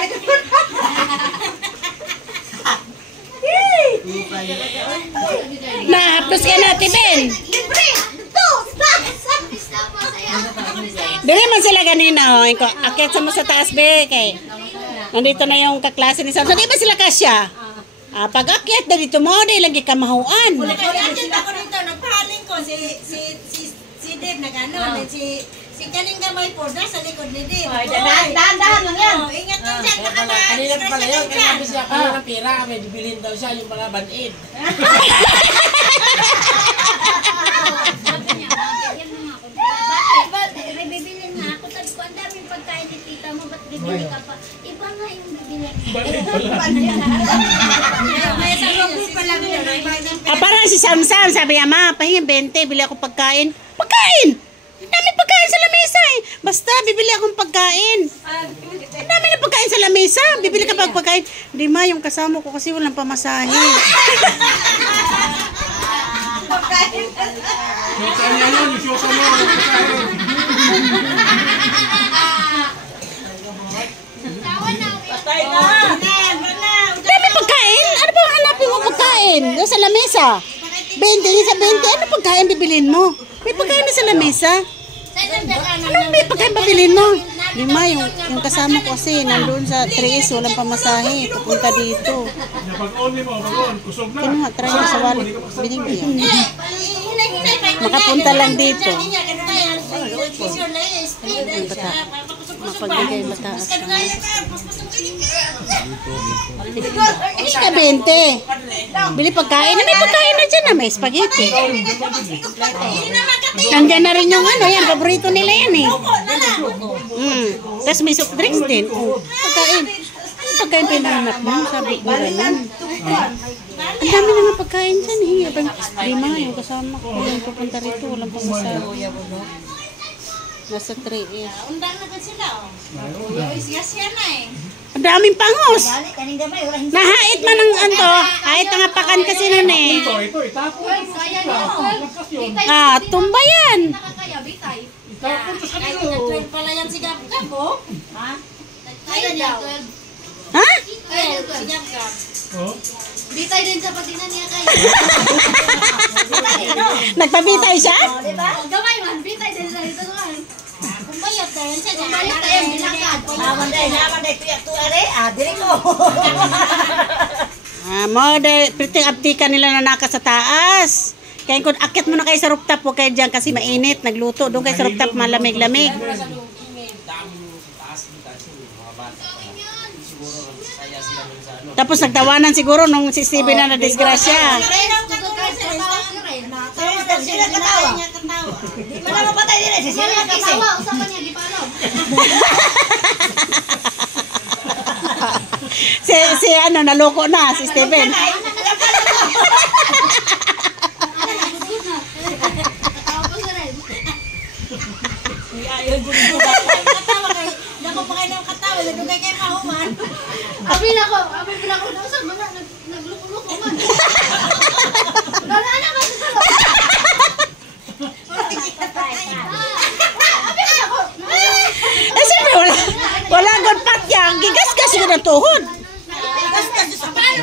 balik ko. Nahapos ka natin, Ben. Libre! Ito! Dili man sila ganina, oh. Akit sa mo sa taas, be. Kay, nandito na yung kaklase ni Sam. So, di ba sila kasya? Pag akyat na dito mo, di lagi kamahuan. Nag-akyat ako dito, nagpahaling ko. Si Dave nag-ano. Si kaning gamay po, nasa likod ni Dave. Dahan-dahan lang yan. Ingat lang dyan, nakamahan. Kanina pa pala yun, kaya nabi siya kaya ng pera, may bibilhin daw siya yung mga band-aid. May bibilin na ako. Sabi ko, ang daming pagkain ni tita mo, ba't bibili ka pa? Iba nga yung bibili. May sa loob pa lang yun. Parang si Sam, sabi niya, ma, pahinga 20, bili ako pagkain. Pagkain! Dami pagkain sa lamesa eh. Basta, bibili akong pagkain. Dami na pagkain sa lamesa. Bibili ka pagkain. Hindi ma, yung kasama ko kasi walang pamasahe. Patay na. Dami pagkain? Ano ba hanapin mo pagkain? Doon sa lamesa. 20, sa 20. Ano pagkain bibilin mo? May pagkain na sa lamesa. Ano may pagkain bibilin mo? Lima, yung kasama ko kasi nandun sa 3S, walang pamasahe. Papunta dito. Kaya nga, try mo sa wallet. Binigyan. Makapunta lang dito. Mapagbigay mataas. Hindi ka 20. Bili pagkain. May pagkain na dyan na may spaghetti. Nandiyan na rin yung ano yan. Paborito nila yan eh. Tapos may soft drinks din. Pagkain. Pagkain pinahanap mo. Sabi ko gano'n. Ang dami na nga pagkain dyan eh. Lima yung kasama ko. Yung pupunta rito. Walang pamasahe. Nasa 3S. Undang na ba sila? Isya na eh. Ang daming pangos. Nahait man ang anto. Hait ang apakan kasi nun eh. Tumba yan. Nag-12 pala yan si Gab-Gab, ha? Kaya daw. Ha? Si Gab-Gab. Bitay din sa patinan niya kayo. Nagpabitay siya? Gamay man, bitay din sa ito naman. Kung bayot na yan siya. Bayot na yan, bilakad. Naman day, tuya-tuya dili ko. Mo, priting aptika nila na naka sa taas. Kaya kung akit mo na kayo sa rooftop, huwag kayo dyan kasi mainit. Nagluto. Doon kayo sa rooftop, malamig-lamig. Tapos nagtawanan siguro nung si Steven na nadisgrasya. Sila katawa. Di mo na mapatay din eh. Sila nakisay. Usapan niya, di pa alam. Si ano, naloko na, si Steven. Tapos na rin. Katawa kayo. Dako pa kayo ng katawa. Nagdugay kayo mahuman. Amin ako, nausap mo na, nagluluko man. Ano ba sa loob? Siyempre, wala good pat yan. Gigas-gas ko ng tuhod. Paano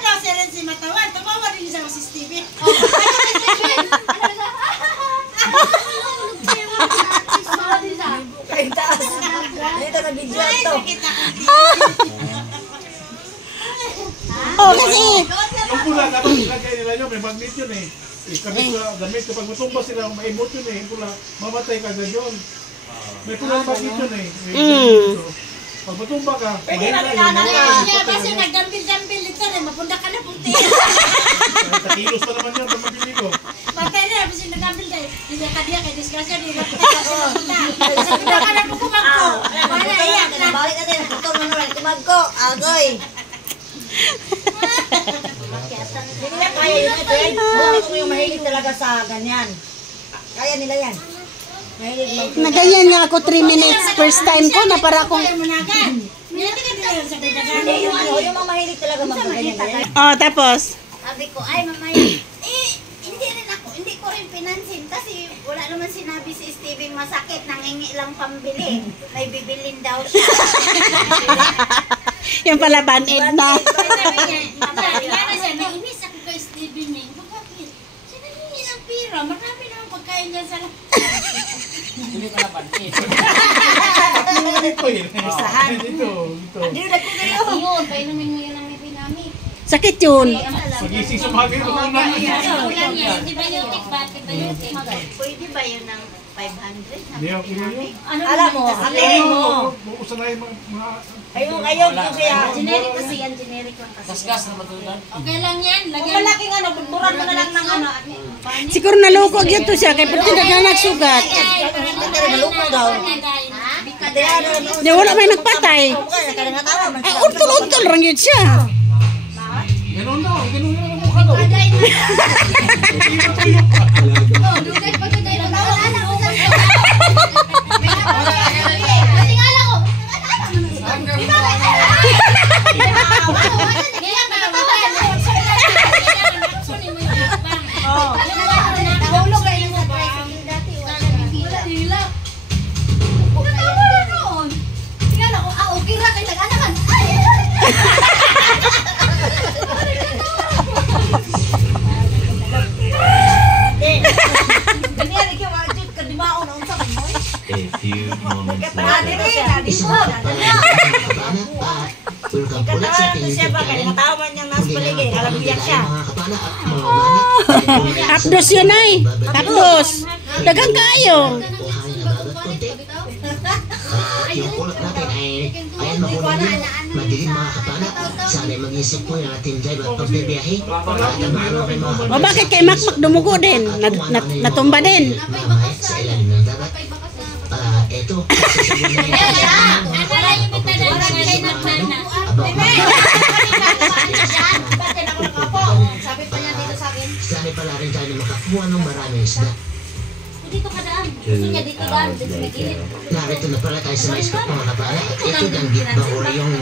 daw si Renzi matawan? Tawawa rin siya si Stevie. Dito na video to. Kasi yung pula, dapat ilagay nila nyo, may magnet yun eh. Kabit ko damit, kapag matumba sila, maimot yun eh. Pula, mamatay ka agad yun. May pula magnet yun eh. Pag matumba ka, Pwede na niya kasi nagdambil-dambil dito na mapunda ka na punti. takilos pa naman yan pag mabili ko. Pagkaya na, kasi nagdambil dahil hindi ka diya kay disgrasya, hindi ka punta. Sabi na ka na pukumag ko. Wala, iyak na. Balik natin, tutong mo naman, timag ko, agoy. Hindi nila kaya yun ito eh. Buti ko yung mahilig talaga sa ganyan. Kaya nila yan. Mahilig lang. nagayan nga ako 3 minutes first time ko na para akong... Kaya mo na agad. Hindi ka nila sa dadagan. Hindi, yung mga mahilig talaga mag-ganyan. Oh, tapos? Sabi ko, ay mamaya, hindi ko rin pinansin kasi wala naman sinabi si Stevie laging masakit, nangingi lang pambili. May bibilin daw siya. Yung pala band-aid na. Sabi niya, nainis ako kay Steven niya. Bakit? Siya nangingi ng pira. Marami na ang pagkain niya sa Hindi ko naman. Ito yun. Ito. Yun, painumin mo yun ang may pinami. Sakit yun. Pagising sa mga ganito kung namin. ulan niya. Antibiotic ba? Antibiotic. Pwede ba yun ng 500? Hindi ako yun. Alam mo, atin mo. Usanay mga... Ayaw ko kaya. Generic kasi yan, generic lang kasi. Kaskas na matulan. Okay lang yan. Kung Lagyan malaking ano, buran mo na lang ng ano. Siguro naloko yun to siya. Kaya pati nagsugat. Malupong daw. Di wala may nagpatay. Ay, urtol-urtol lang yun siya. Ganun daw. Ganun yung mukha daw. Dugay pa dugay lang. Wala ko sa kasi nga lang ko. Nahulog kayo sa tricycle dati. Wala na pila. Tingnan ako, okay ra kay nag-anaman. A few moments Pwede later. rin, Isa dito. na welcome po ulit sa ating Siya YouTube ba, kaya channel. natawa niyang nasa paligid, alam biyak siya. Mga kapana at mga mana. Hapdos yun ay. Hapdos. Dagang kayo. Yung kulot natin ay ayan mahulog yun. Madilim mga kapana. Sana mag-isip po yung ating drive at pagbibiyahe. At ang maano kay mga kapana. O bakit kay Makmak dumugo din? Natumba din. Mamaya sa ilalim ng dagat. Ito, sasabihin na yun. Wala yung bitadal na kay Nagmana. Sabi pa niya dito sa akin. Sana pala rin tayo makakuha ng maraming isda. Dito ka daan. Gusto niya dito daan. Dito sa gilid. Narito na pala tayo sa mais ko mga kapala. At ito danggit ba uli yung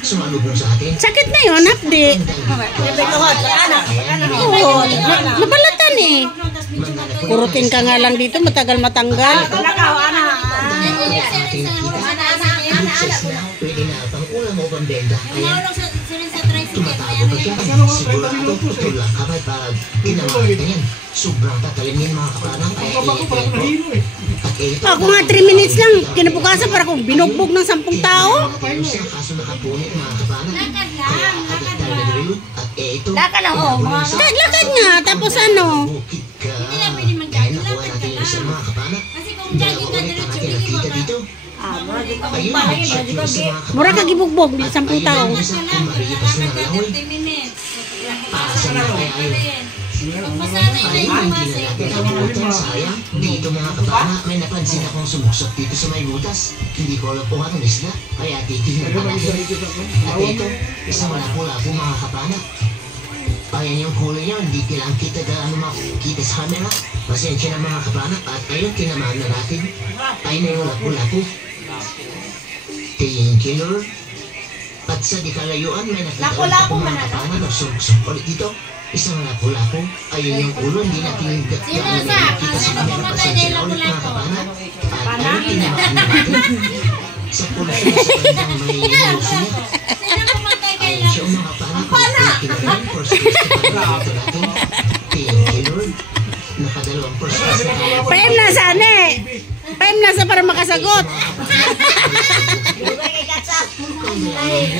sumalubong sa atin? Sakit na yun, hapdi. Oo, nabalatan eh. Kurutin ka nga lang dito, matagal matanggal. Pwede na pang ulam o pambenda. Kaya Nahulog sa tricycle. tumatago ka siya. Sigurado tutulak ka may para ginawa na yan. Sobrang tatalimin mga kapanang. Kaya Ako parang nahilo eh. at ito. Ako nga 3 minutes lang, kinabukasan para kong binugbog ng 10 tao. Siya kaso nakapunit mga kapanang. Lakad lang. Agad tayo nag-reload. At ito. Laka lang, oh, mga Lakad nga, tapos ano? Bukid ka. Hindi na pwede Kaya mag-jogging. nakuha Lakad natin ka yung isang lang. mga kapanang. Kasi kung jogging ka diretso, Natin hindi mo nakita ba? dito. Ayun, check yung sa mga Mura ka kapanang. gibugbog, di 10 tao. Ayun, isa kung maripas na Lakad ka langoy. 30 minutes. Paasa na kaya ayun. Pag masanay na yung Ayun, mga hindi na natin nakulitan. Sayang. Dito mga kapana, may napansin akong sumuksok dito sa may butas. Hindi ko alam kung anong isda. Kaya titignan pa natin. At ito, isang lapu-lapu mga kapana. Ayan yung kulay niya, hindi lang kita gaano makikita sa camera. Pasensya na mga kapana. At ayun, tinamaan na natin. Ayun na yung lapu-lapu. Thank you, Lord. At sa di kalayuan, may nakita ulit ako mga kapana. Nagsumksok ulit dito. Isang lapu-lapu. Ayun yung ulo, hindi natin nakikita sa camera. Pasensya na ulit mga kapana. At ayun, tinamaan na natin. Sa pulo siya sa kanyang may inusin niya. Sino pumatay kay Ayun siya mga kapana. Kinarin, first place na pala dito natin. Thank you, Lord. Nakadalawang first place na tayo. Paim na sana eh. Paim na sa para makasagot.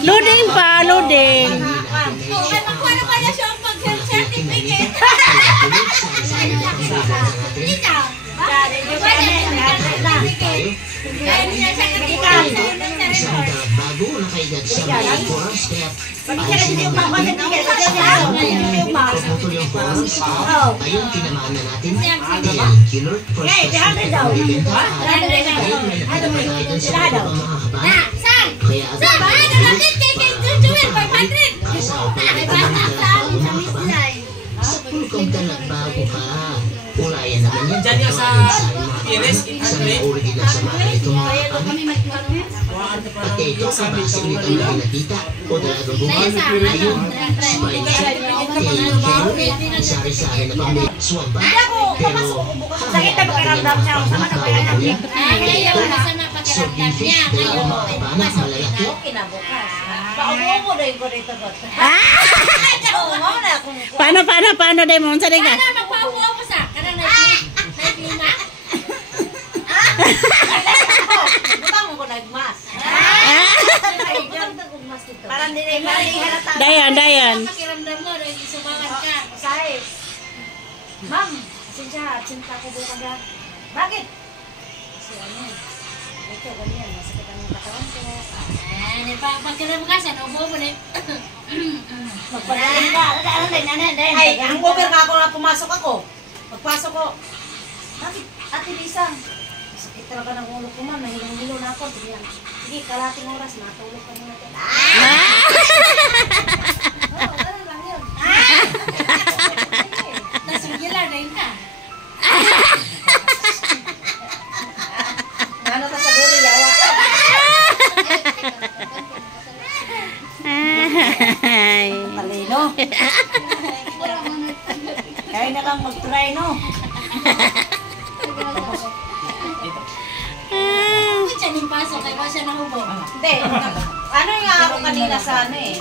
Loading pa, loading. Okay, magkuha pa na siya ang pag-health certificate. Dito. Kaya niya siya nagkikita sa Isang resort. bago nakaigad sa mga forums kaya puputol yung forums. Ayun, tinamaan na natin. Thank you, Lord. First class na pagbibenta. Ayun, may nakita tayo sa mga kapana. Kaya agad Ano natin kay Jujuel? 500. kasaw pa rin ang mga kapana. Sa pulkong talagbago ka. Ulayan naman yan. Diyan niya sa Sa mga kapana. Sa may original sa mga ito mga kapana. At ito ang basig nito na kinakita o dalagang buhay. Ayun, spicy, sari-sari na pang swamba. Pero Sakit na pakiramdam niya. Sama na pakiramdam. Ngayon, masama pakiramdam niya. Ngayon, malalaki. Kinabukas. Paubo mo dahil ko dito ba? Paano, Demon? Saan ka? paano magpaupo mo sa? Kanang nag-lima? Butang mo ko nagmas. Parang di na halata. Dayan. Pakiramdam mo, dahil isumangan ka. Say, ma'am, sinja, cinta ko bukan na. Bakit? Kasi ano, ito, ganyan, masakit ang katawan ko. Pakiram ka sa ubo mo na. Magpagaling ka. Ay, ang cover nga ako na pumasok ako. Pagpasok ko, bakit, Ate Bisang? Sakit talaga ng ulo ko man, nahilong-hilo na ako. Sige, kalating oras, natulog ka muna dyan. Oo, ganun lang yun. Tapos regular na yun ka. Ano ka sa guri, yawa? Talino. Kaya na lang mag-try, no? Uy, siya yung pasok, kaya ba siya nahubo? Hindi. Ano nga ako kanina sa ano eh?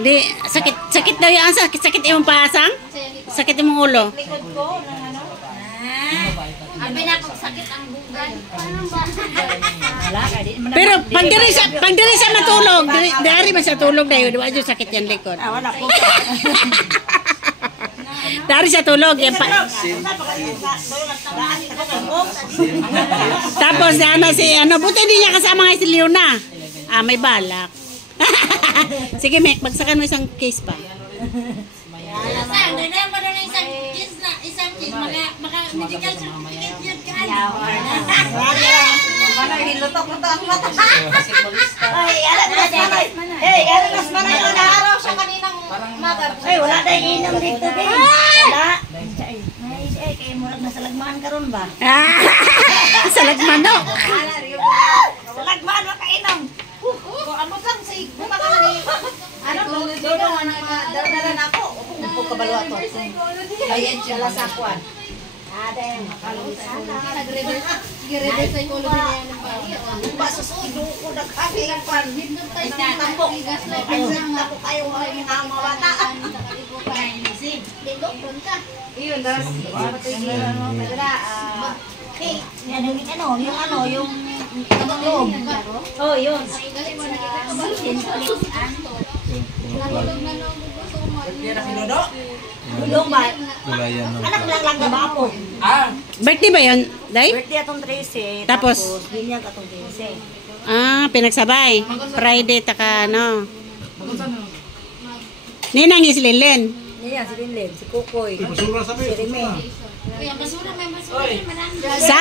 Di, sakit daw yan. Sakit imong pasang? Sakit imong ulo. Likod ko, ng ano? Abi na kung sakit ang bugan. Wala, di naman. Pero pag diri sa matulog, dari ba sa tulog dayo, di ba yung sakit yan likod. Wala po. Dari sa tulog, yan pa. Tapos buti hindi niya kasama nga si Leona. May balak. Sige, Mek, bagsakan mo isang case pa. Saan? Nanay mo na isang case, maka medical certificate yun ka. Mana hilutok-lutok ang mata. Ay, alas manay ko na araw siya kaninang magar. Ay, wala tayong inom dito, be. Wala. Ay, kayo murag na salagmaan karon ba? Salagman, no? Salagmaan, makainom. Ano lang sa igbo na kami. Ano, dodo nga na ako. Upo kabalo ato. Ayan siya lasakwan. Ada yang makalusan. Nag-reverse psychology na yan ng pari. Masusudo ko nagkahilang pan. Tampok. Ako kayo ang mawataan. Iyon, daras. Yung oh, yun. Dulong ba? Anak lang na ba ako? Birthday ba yun, Day? Birthday atong 13. Tapos? Binyag atong 15. Pinagsabay. Friday, taka, no? Ninang is Lilin. Niya, si Linlin, si Kukoy, Basura sa si Rime. Kaya basura, may basura. Sa?